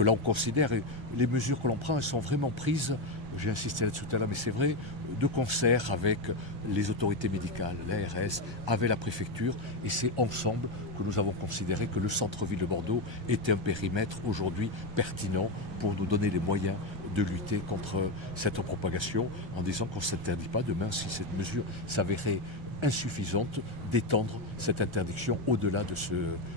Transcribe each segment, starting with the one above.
que là on considère, et les mesures que l'on prend, elles sont vraiment prises, j'ai insisté là-dessus tout à l'heure, mais c'est vrai, de concert avec les autorités médicales, l'ARS, avec la préfecture, et c'est ensemble que nous avons considéré que le centre-ville de Bordeaux était un périmètre aujourd'hui pertinent pour nous donner les moyens de lutter contre cette propagation, en disant qu'on ne s'interdit pas demain, si cette mesure s'avérait insuffisante, d'étendre cette interdiction au-delà de ce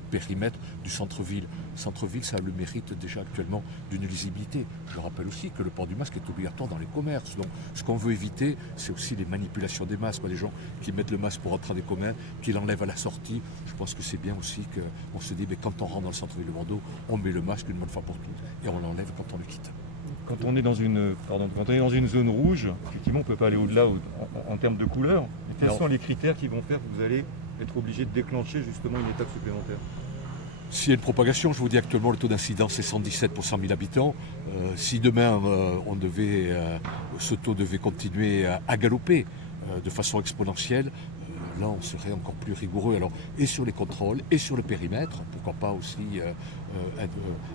périmètre du centre-ville. Centre-ville, ça a le mérite déjà actuellement d'une lisibilité. Je rappelle aussi que le port du masque est obligatoire dans les commerces. Donc ce qu'on veut éviter, c'est aussi les manipulations des masques. Les gens qui mettent le masque pour rentrer dans des commerces, qui l'enlèvent à la sortie. Je pense que c'est bien aussi qu'on se dit, mais quand on rentre dans le centre-ville de Bordeaux, on met le masque une bonne fois pour toutes et on l'enlève quand on le quitte. Quand on est dans une, zone rouge, effectivement, on ne peut pas aller au-delà en termes de couleur. Et quels sont les critères qui vont faire que vous allez être obligé de déclencher justement une étape supplémentaire? S'il y a une propagation, je vous dis actuellement le taux d'incidence c'est 117 pour 100 000 habitants. Si demain ce taux devait continuer à galoper de façon exponentielle, là on serait encore plus rigoureux. Alors, et sur les contrôles, et sur le périmètre, pourquoi pas aussi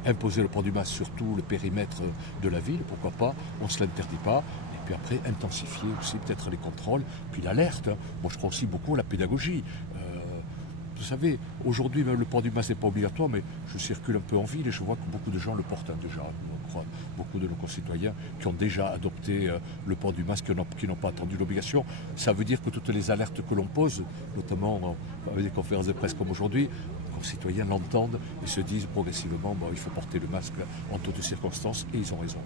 imposer le port du masque sur tout le périmètre de la ville, pourquoi pas, on ne se l'interdit pas. Et puis après, intensifier aussi peut-être les contrôles, puis l'alerte. Moi je crois aussi beaucoup à la pédagogie. Vous savez, aujourd'hui même le port du masque n'est pas obligatoire, mais je circule un peu en ville et je vois que beaucoup de gens le portent déjà. Je crois beaucoup de nos concitoyens qui ont déjà adopté le port du masque, qui n'ont pas attendu l'obligation. Ça veut dire que toutes les alertes que l'on pose, notamment avec des conférences de presse comme aujourd'hui, les concitoyens l'entendent et se disent progressivement il faut porter le masque en toutes circonstances, et ils ont raison.